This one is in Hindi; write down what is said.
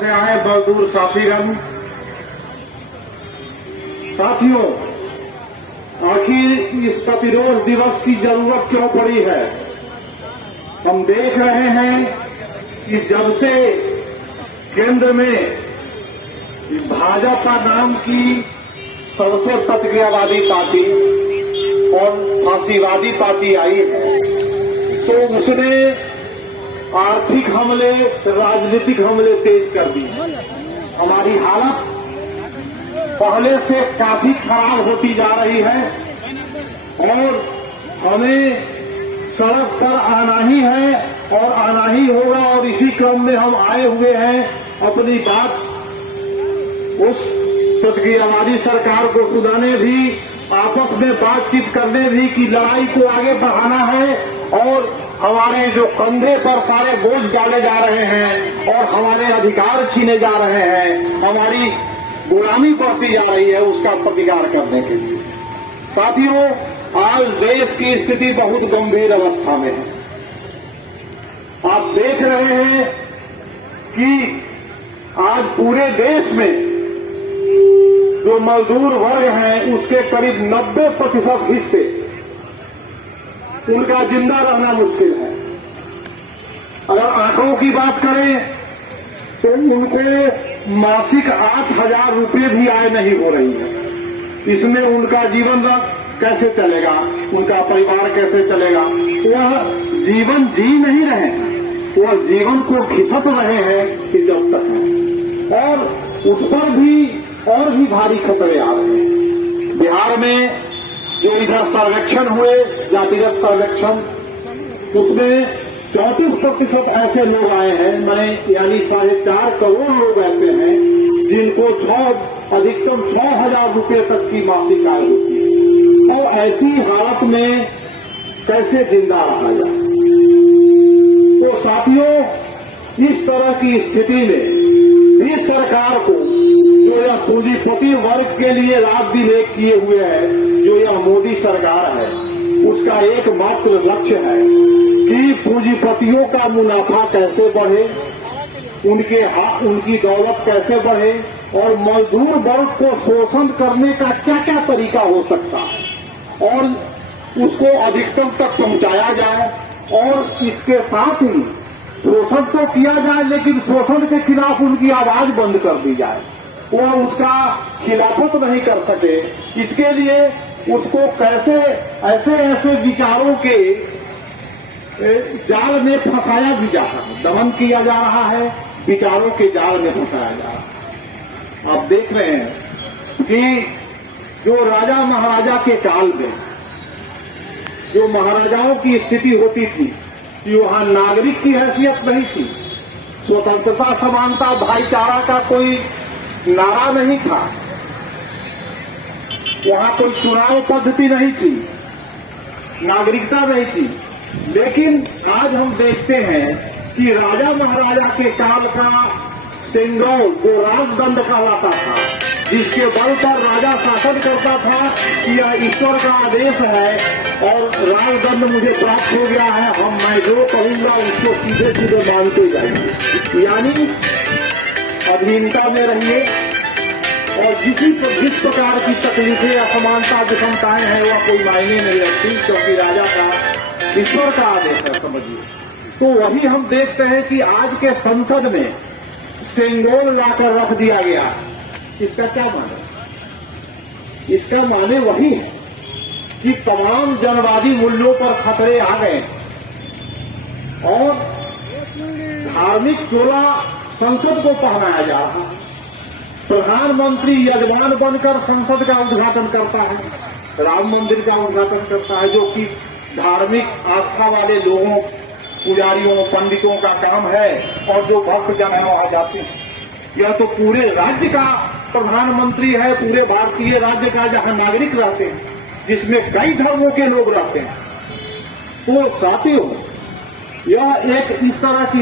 से आए मजदूर साथीगण, साथियों, आखिर इस प्रतिरोध दिवस की जरूरत क्यों पड़ी है? हम देख रहे हैं कि जब से केंद्र में भाजपा नाम की सबसे प्रतिक्रियावादी पार्टी और फांसीवादी पार्टी आई है, तो उसने आर्थिक हमले, राजनीतिक हमले तेज कर दिए। हमारी हालत पहले से काफी खराब होती जा रही है और हमें सड़क पर आना ही है और आना ही होगा। और इसी क्रम में हम आए हुए हैं अपनी बात उस प्रतिक्रियावादी सरकार को सुनाने भी, आपस में बातचीत करने भी कि लड़ाई को आगे बढ़ाना है और हमारे जो कंधे पर सारे बोझ डाले जा रहे हैं और हमारे अधिकार छीने जा रहे हैं, हमारी गुलामी बढ़ती जा रही है, उसका प्रतिकार करने के लिए। साथियों, आज देश की स्थिति बहुत गंभीर अवस्था में है। आप देख रहे हैं कि आज पूरे देश में जो मजदूर वर्ग हैं उसके करीब 90% हिस्से उनका जिंदा रहना मुश्किल है। अगर आंकड़ों की बात करें तो उनको मासिक 8,000 रुपये भी आय नहीं हो रही है। इसमें उनका जीवन कैसे चलेगा, उनका परिवार कैसे चलेगा? वह जीवन जी नहीं रहे हैं, वह जीवन को घिसट रहे हैं कि जब तक है, और उस पर भी और भी भारी खतरे आ रहे हैं। बिहार में जो इधर सर्वेक्षण हुए, जातिगत सर्वेक्षण, उसमें 34% ऐसे लोग आए हैं, यानी 4.5 करोड़ लोग ऐसे हैं जिनको अधिकतम 6,000 रुपये तक की मासिक आय होती है। और ऐसी हालत में कैसे जिंदा रहा जाए? तो साथियों, इस तरह की स्थिति में इस सरकार को, जो यह पूंजीपति वर्ग के लिए रात दिन एक किए हुए है, जो यह मोदी सरकार है, उसका एकमात्र लक्ष्य है कि पूंजीपतियों का मुनाफा कैसे बढ़े, उनकी दौलत कैसे बढ़े और मजदूर वर्ग को शोषण करने का क्या क्या तरीका हो सकता है और उसको अधिकतम तक पहुंचाया जाए। और इसके साथ ही शोषण तो किया जाए, लेकिन शोषण के खिलाफ उनकी आवाज बंद कर दी जाए, वह उसका खिलाफत नहीं कर सके। इसके लिए उसको कैसे ऐसे विचारों के जाल में फंसाया भी जा रहा है, दमन किया जा रहा है, विचारों के जाल में फंसाया जा रहा है। आप देख रहे हैं कि जो राजा महाराजा के काल में जो महाराजाओं की स्थिति होती थी कि वहां नागरिक की हैसियत नहीं थी, स्वतंत्रता, समानता, भाईचारा का कोई नारा नहीं था, वहां कोई चुनाव पद्धति नहीं थी, नागरिकता नहीं थी। लेकिन आज हम देखते हैं कि राजा महाराजा के काल का सिंगौल, जो राजदंड कहलाता था, जिसके बल पर राजा शासन करता था कि यह ईश्वर का आदेश है और राजदंड मुझे प्राप्त हो गया है, मैं जो कहूंगा उसको सीधे सीधे मानते जाएंगे, यानी अधीनता में रहिए और जिस प्रकार की तकलीफें, असमानता, विषमताएं हैं वह कोई मायने नहीं रखती, क्योंकि राजा का, ईश्वर का आदेश है, समझिए। तो वही हम देखते हैं कि आज के संसद में सेंगोल लाकर रख दिया गया। इसका क्या माने? इसका माने वही है कि तमाम जनवादी मूल्यों पर खतरे आ गए और धार्मिक चोला संसद को पहनाया जा रहा है। प्रधानमंत्री यजमान बनकर संसद का उद्घाटन करता है, राम मंदिर का उद्घाटन करता है, जो कि धार्मिक आस्था वाले लोगों, पुजारियों, पंडितों का काम है, और जो भक्त जन है वहां जाते हैं। यह तो पूरे राज्य का प्रधानमंत्री है, पूरे भारतीय राज्य का, जहां नागरिक रहते हैं, जिसमें कई धर्मों के लोग रहते हैं। तो साथियों, यह एक इस तरह की